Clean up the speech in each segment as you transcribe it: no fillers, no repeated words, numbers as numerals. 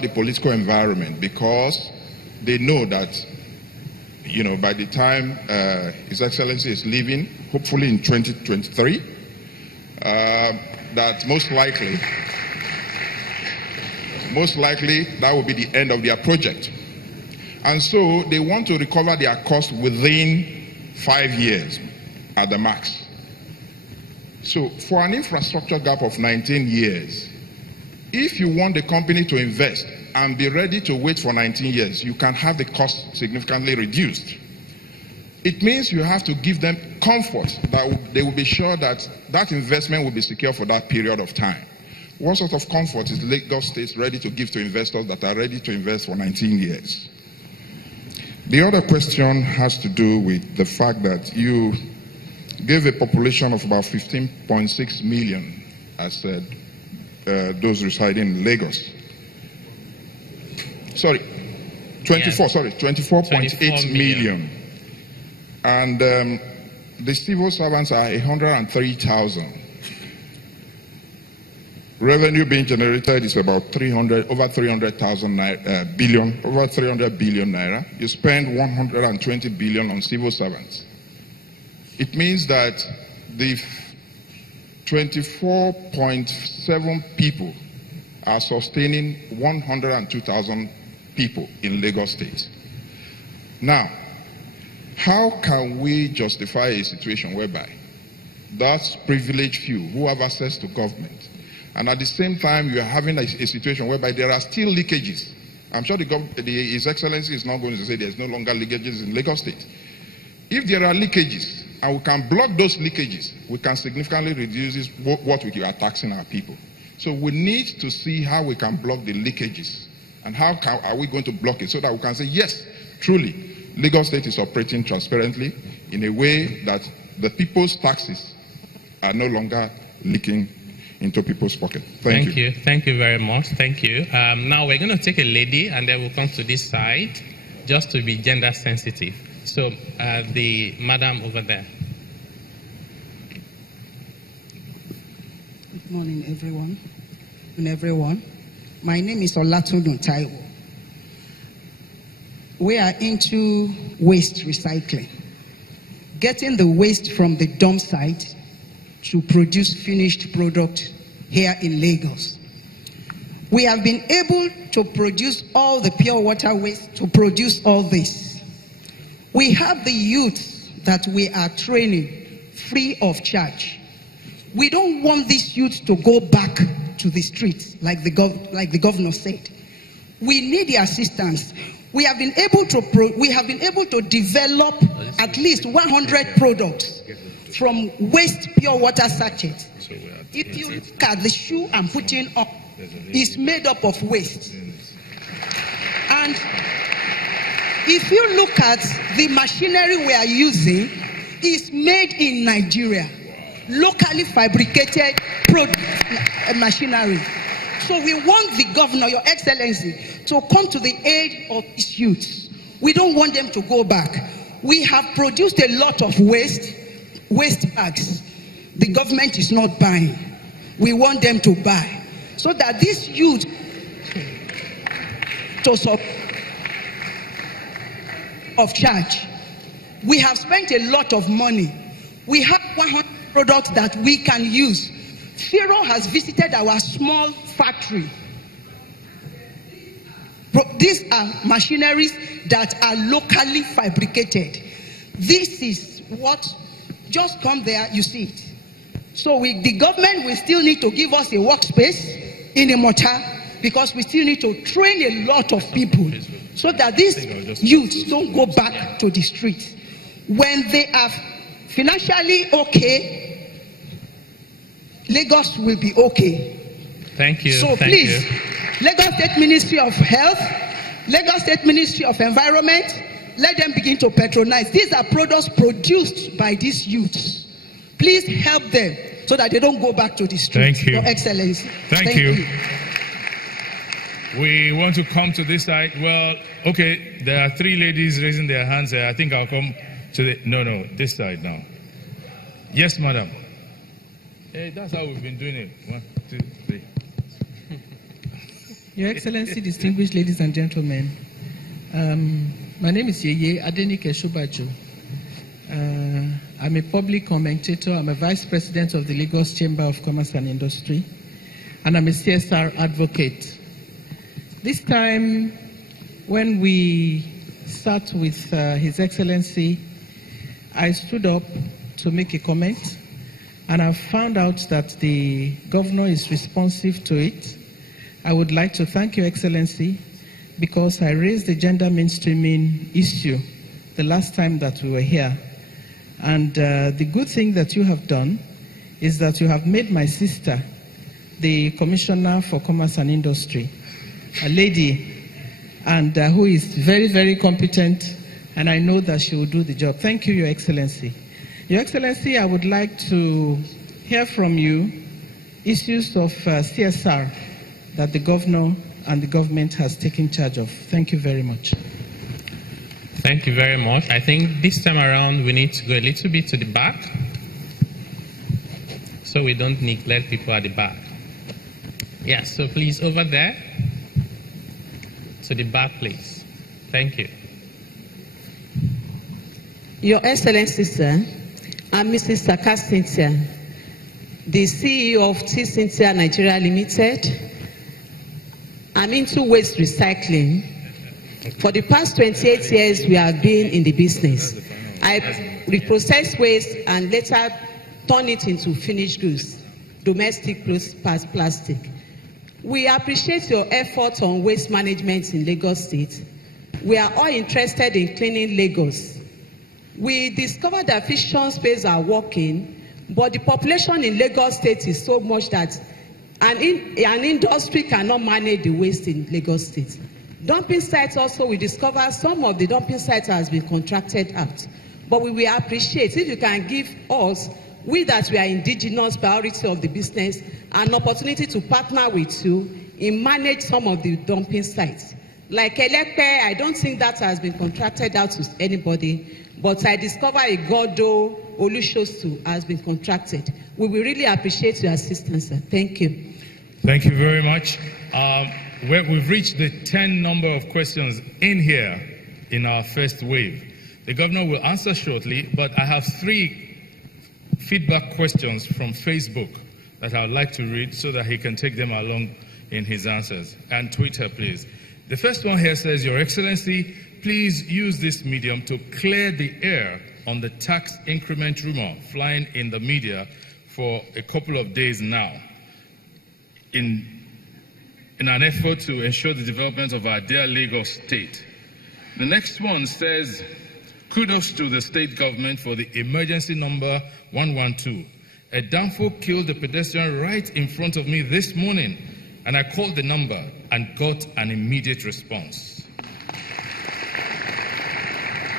the political environment, because they know that, you know, by the time His Excellency is leaving, hopefully in 2023, that most likely that will be the end of their project. And so they want to recover their cost within 5 years at the max. So for an infrastructure gap of 19 years, if you want the company to invest and be ready to wait for 19 years, you can have the cost significantly reduced. It means you have to give them comfort that they will be sure that that investment will be secure for that period of time. What sort of comfort is Lagos State ready to give to investors that are ready to invest for 19 years? The other question has to do with the fact that you gave a population of about 15.6 million, as said, those residing in Lagos. Sorry, 24.8 million. And the civil servants are 103,000. Revenue being generated is about over 300 billion naira. You spend 120 billion on civil servants. It means that the 24.7 people are sustaining 102,000 people in Lagos State. Now, how can we justify a situation whereby that's privileged few who have access to government, and at the same time you are having a situation whereby there are still leakages? I'm sure His Excellency is not going to say there's no longer leakages in Lagos State. If there are leakages, and we can block those leakages, we can significantly reduce what we are taxing our people. So we need to see how we can block the leakages, and how are we going to block it so that we can say, yes, truly, Lagos State is operating transparently in a way that the people's taxes are no longer leaking into people's pocket. Thank you. Thank you very much. Thank you. Now we're going to take a lady, and then we'll come to this side, just to be gender sensitive. So, the madam over there. Good morning, everyone. My name is Olatunde Taiwo. We are into waste recycling, getting the waste from the dump site to produce finished product here in Lagos. We have been able to produce all the pure water waste to produce all this. We have the youth that we are training free of charge. We don't want these youth to go back to the streets like the governor said. We need the assistance. We have been able to develop at least 100 products from waste pure water sachets. If you look at the shoe I'm putting on, it's made up of waste. And if you look at the machinery we are using, it's made in Nigeria, locally fabricated machinery. So we want the governor, Your Excellency, to come to the aid of these youths. We don't want them to go back. We have produced a lot of waste bags. The government is not buying. We want them to buy, so that these youth to support of charge. We have spent a lot of money. We have 100 products that we can use. Pharaoh has visited our small factory. These are machineries that are locally fabricated. This is what, just come there, you see it. So the government will still need to give us a workspace in a mortar, because we still need to train a lot of people so that these youths don't go back to the streets. When they are financially okay, Lagos will be okay. Thank you. So please, Lagos State Ministry of Health, Lagos State Ministry of Environment, let them begin to patronize. These are products produced by these youths. Please help them so that they don't go back to the streets. Thank you. Your Excellency. Thank you. We want to come to this side. Well, okay, there are three ladies raising their hands. I think I'll come to the... No, this side now. Yes, madam. Hey, that's how we've been doing it. 1, 2, 3. Your Excellency, distinguished ladies and gentlemen, my name is Yeye Adenike Shubajo. I'm a public commentator. I'm a vice president of the Lagos Chamber of Commerce and Industry, and I'm a CSR advocate. This time, when we sat with His Excellency, I stood up to make a comment, and I found out that the governor is responsive to it. I would like to thank Your Excellency because I raised the gender mainstreaming issue the last time that we were here. And the good thing that you have done is that you have made my sister the Commissioner for Commerce and Industry, a lady, and who is very, very competent, and I know that she will do the job. Thank you, Your Excellency. Your Excellency, I would like to hear from you issues of CSR that the governor and the government has taken charge of. Thank you very much. Thank you very much. I think this time around we need to go a little bit to the back so we don't neglect people at the back. Yes, so please over there. To the back, please. Thank you. Your Excellency, sir, I'm Mrs. Saka Cynthia, the CEO of T. Cynthia Nigeria Limited. I'm into waste recycling. For the past 28 years, we have been in the business. I reprocess waste and later turn it into finished goods, domestic plus plastic. We appreciate your efforts on waste management in Lagos State. We are all interested in cleaning Lagos. We discovered that fission space are working, but the population in Lagos State is so much that an industry cannot manage the waste in Lagos State. Dumping sites also, we discover some of the dumping sites has been contracted out. But we will appreciate if you can give us, we that we are indigenous priority of the business, an opportunity to partner with you in manage some of the dumping sites. Like Elepe, I don't think that has been contracted out to anybody, but I discover Igodo, Olushosu has been contracted. We will really appreciate your assistance, sir. Thank you. Thank you very much. We've reached the 10 number of questions in here in our first wave. The governor will answer shortly, but I have 3 feedback questions from Facebook that I would like to read so that he can take them along in his answers. And Twitter, please. The first one here says, Your Excellency, please use this medium to clear the air on the tax increment rumor flying in the media for a couple of days now in an effort to ensure the development of our dear Lagos State. The next one says, kudos to the state government for the emergency number 112. A downfall killed a pedestrian right in front of me this morning, and I called the number and got an immediate response.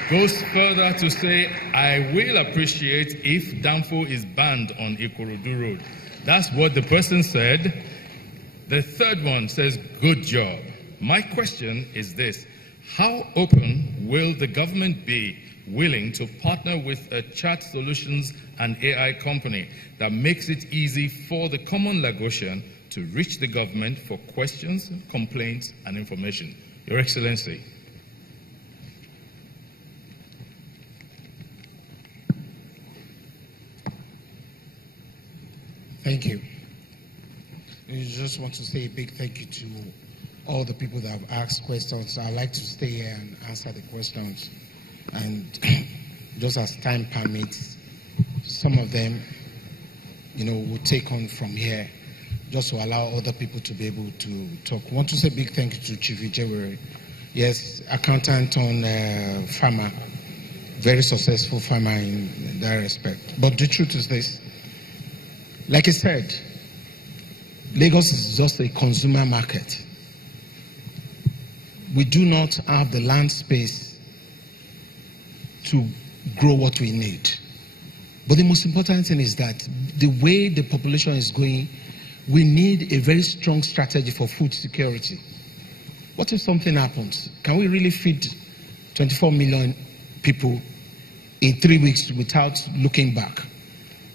Goes further to say, I will appreciate if downfall is banned on Ikorodu Road. That's what the person said. The third one says, good job. My question is this: how open will the government be willing to partner with a chat solutions and AI company that makes it easy for the common Lagosian to reach the government for questions, complaints, and information? Your Excellency. Thank you. I just want to say a big thank you to all the people that have asked questions. I'd like to stay here and answer the questions. And just as time permits, some of them, we'll take on from here, just to allow other people to be able to talk. I want to say a big thank you to Chief Ijewere. Yes, accountant turned farmer, very successful farmer in that respect. But the truth is this: like I said, Lagos is just a consumer market. We do not have the land space to grow what we need. But the most important thing is that the way the population is going, we need a very strong strategy for food security. What if something happens? Can we really feed 24 million people in 3 weeks without looking back?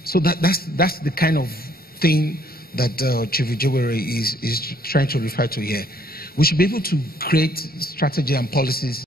So that's the kind of thing that Chief Ijewere is trying to refer to here. we should be able to create strategy and policies